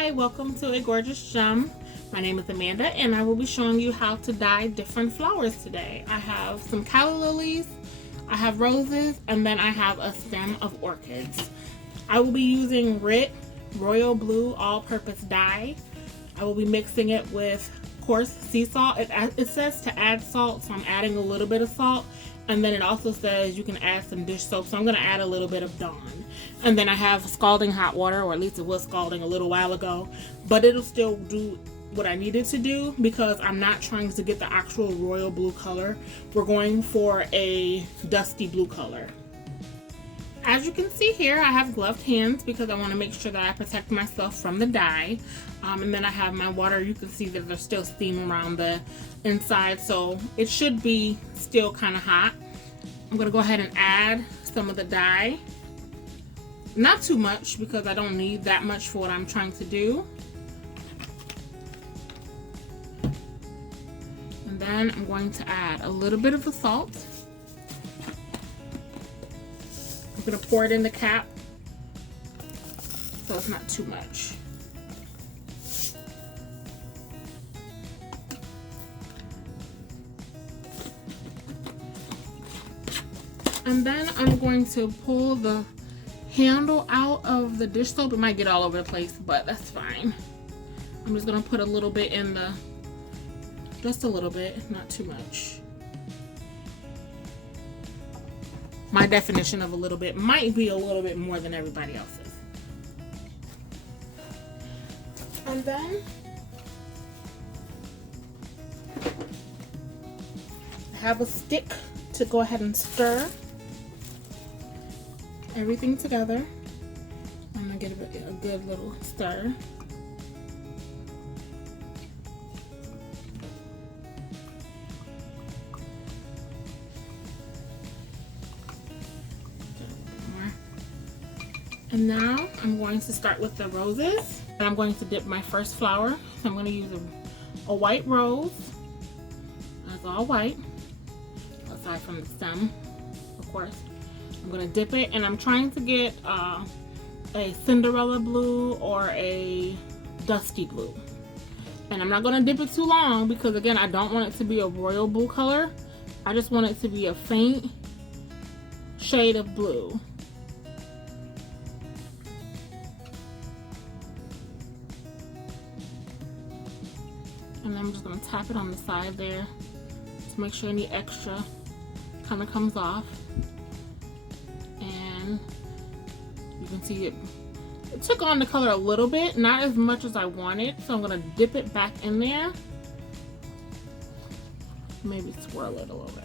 Hi, welcome to A Gorgeous Gem. My name is Amanda and I will be showing you how to dye different flowers today. I have some calla lilies, I have roses, and then I have a stem of orchids. I will be using Rit Royal Blue All-Purpose Dye. I will be mixing it with Coarse Sea Salt. It says to add salt, so I'm adding a little bit of salt. And then it also says you can add some dish soap, so I'm going to add a little bit of Dawn. And then I have scalding hot water, or at least it was scalding a little while ago, but it'll still do what I needed to do because I'm not trying to get the actual royal blue color. We're going for a dusty blue color. As you can see here, I have gloved hands because I want to make sure that I protect myself from the dye. And then I have my water. You can see that there's still steam around the inside, so it should be still kind of hot. I'm going to go ahead and add some of the dye. Not too much because I don't need that much for what I'm trying to do. And then I'm going to add a little bit of the salt. I'm going to pour it in the cap so it's not too much. And then I'm going to pull the handle out of the dish soap. It might get all over the place, but that's fine. I'm just going to put a little bit in the, just a little bit, not too much. My definition of a little bit might be a little bit more than everybody else's. And then I have a stick to go ahead and stir everything together. I'm gonna get a good little stir. And now I'm going to start with the roses, and I'm going to dip my first flower. So I'm going to use a white rose. That's all white, aside from the stem, of course. I'm going to dip it, and I'm trying to get a Cinderella blue or a dusty blue. And I'm not going to dip it too long because, again, I don't want it to be a royal blue color. I just want it to be a faint shade of blue. And I'm just going to tap it on the side there to make sure any extra kind of comes off. And you can see it took on the color a little bit, not as much as I wanted. So I'm going to dip it back in there. Maybe swirl it a little bit.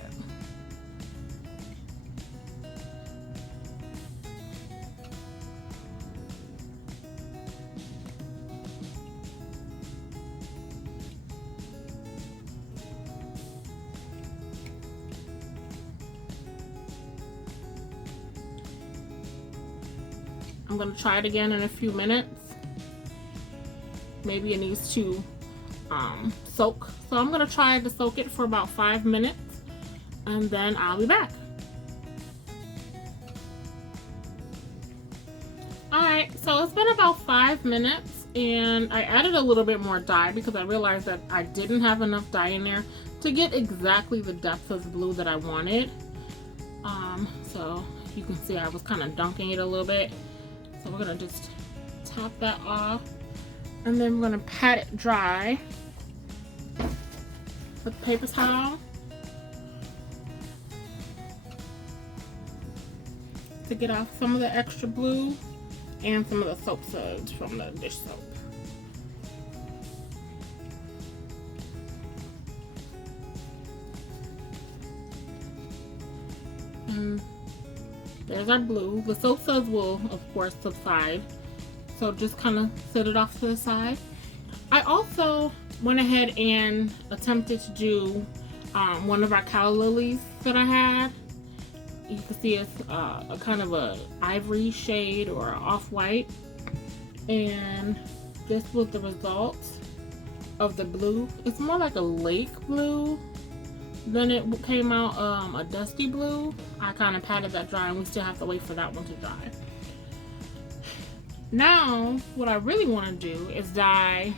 I'm going to try it again in a few minutes. Maybe it needs to soak. So I'm going to try to soak it for about 5 minutes and then I'll be back. Alright, so it's been about 5 minutes and I added a little bit more dye because I realized that I didn't have enough dye in there to get exactly the depth of blue that I wanted. So you can see I was kind of dunking it a little bit. So we're going to just top that off, and then we're going to pat it dry with a paper towel to get off some of the extra blue and some of the soap suds from the dish soap. And there's our blue. The soap suds will, of course, subside. So just kind of set it off to the side. I also went ahead and attempted to do one of our calla lilies that I had. You can see it's a kind of a ivory shade or off-white. And this was the result of the blue. It's more like a lake blue. Then it came out a dusty blue. I kind of patted that dry and we still have to wait for that one to dry. Now, what I really want to do is dye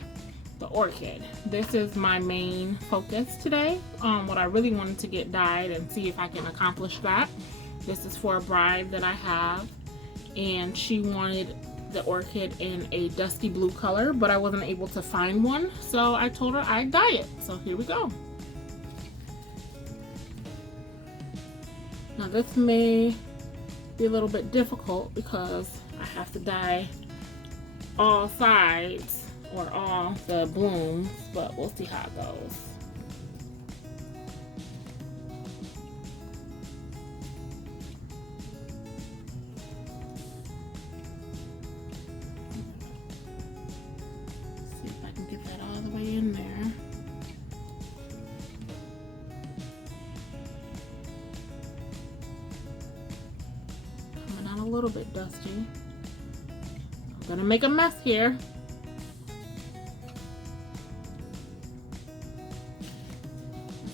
the orchid. This is my main focus today. What I really wanted to get dyed and see if I can accomplish that. This is for a bride that I have, and she wanted the orchid in a dusty blue color, but I wasn't able to find one, so I told her I'd dye it. So here we go. Now this may be a little bit difficult because I have to dye all sides or all the blooms, but we'll see how it goes. See if I can get that all the way in there. Coming out a little bit dusty. I'm gonna make a mess here.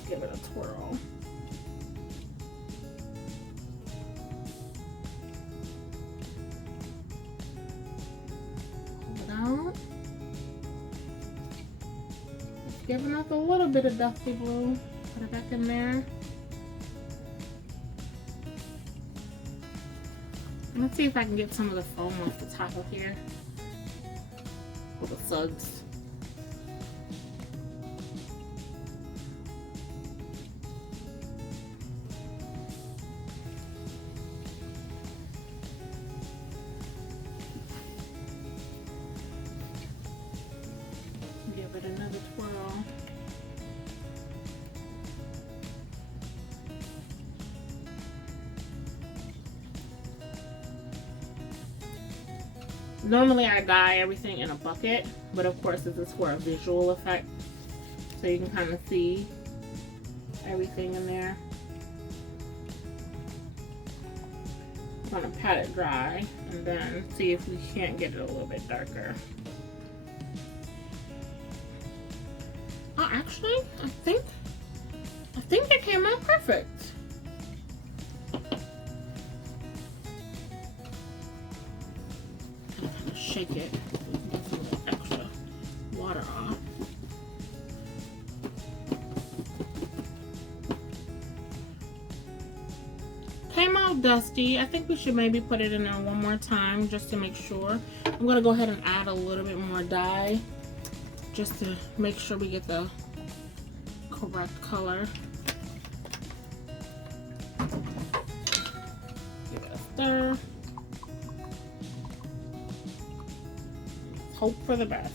Give it a twirl. Hold it out. It's giving us a little bit of dusty blue. Put it back in there. Let's see if I can get some of the foam off the top of here. Little suds. Give it another twirl. Normally I dye everything in a bucket, but of course this is for a visual effect, so you can kind of see everything in there. I'm gonna pat it dry and then see if we can't get it a little bit darker. Oh, actually, I think it came out perfect. I'm gonna shake it so we can get some of the extra water off. Came out dusty. I think we should maybe put it in there one more time just to make sure. I'm gonna go ahead and add a little bit more dye just to make sure we get the correct color. Give it a stir. Hope for the best.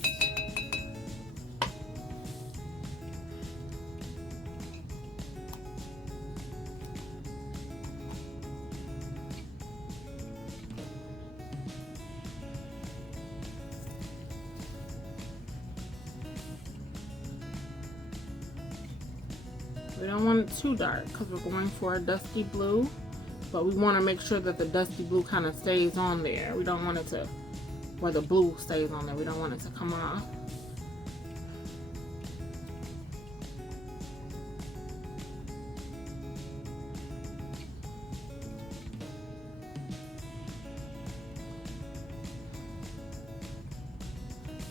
We don't want it too dark because we're going for a dusty blue, but we want to make sure that the dusty blue kind of stays on there. We don't want it to, where the blue stays on there, we don't want it to come off.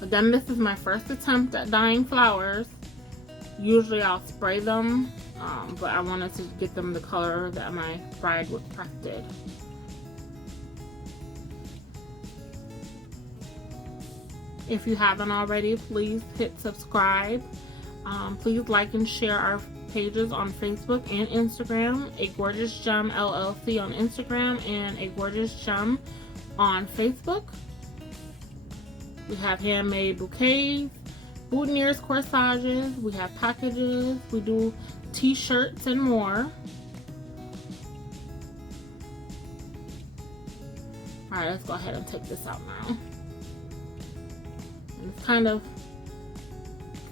Again, this is my first attempt at dyeing flowers. Usually I'll spray them, but I wanted to get them the color that my bride requested. If you haven't already, please hit subscribe. Please like and share our pages on Facebook and Instagram. A Gorgeous Gem LLC on Instagram and A Gorgeous Gem on Facebook. We have handmade bouquets, boutonnieres, corsages, we have packages, we do t-shirts and more. Alright, let's go ahead and take this out now. And it's kind of,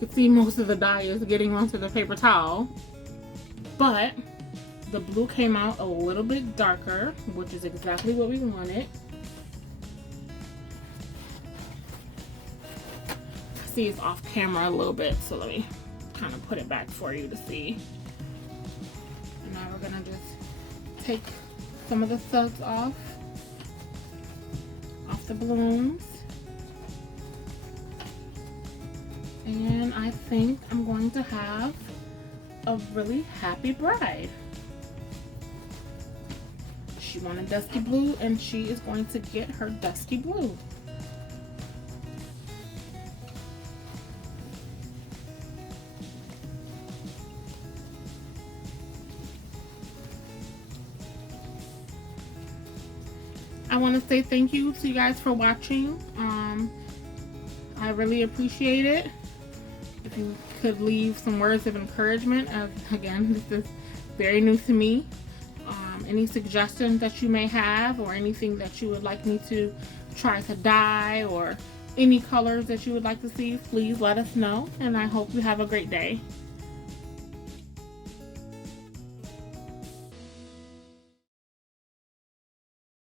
you can see most of the dye is getting onto the paper towel, but the blue came out a little bit darker, which is exactly what we wanted. See, it's off camera a little bit, so let me kind of put it back for you to see. And now we're gonna just take some of the suds off the balloons. And I think I'm going to have a really happy bride. She wanted dusky blue, and she is going to get her dusky blue. I want to say thank you to you guys for watching. I really appreciate it. If you could leave some words of encouragement, again, this is very new to me. Any suggestions that you may have, or anything that you would like me to try to dye, or any colors that you would like to see, please let us know. And I hope you have a great day.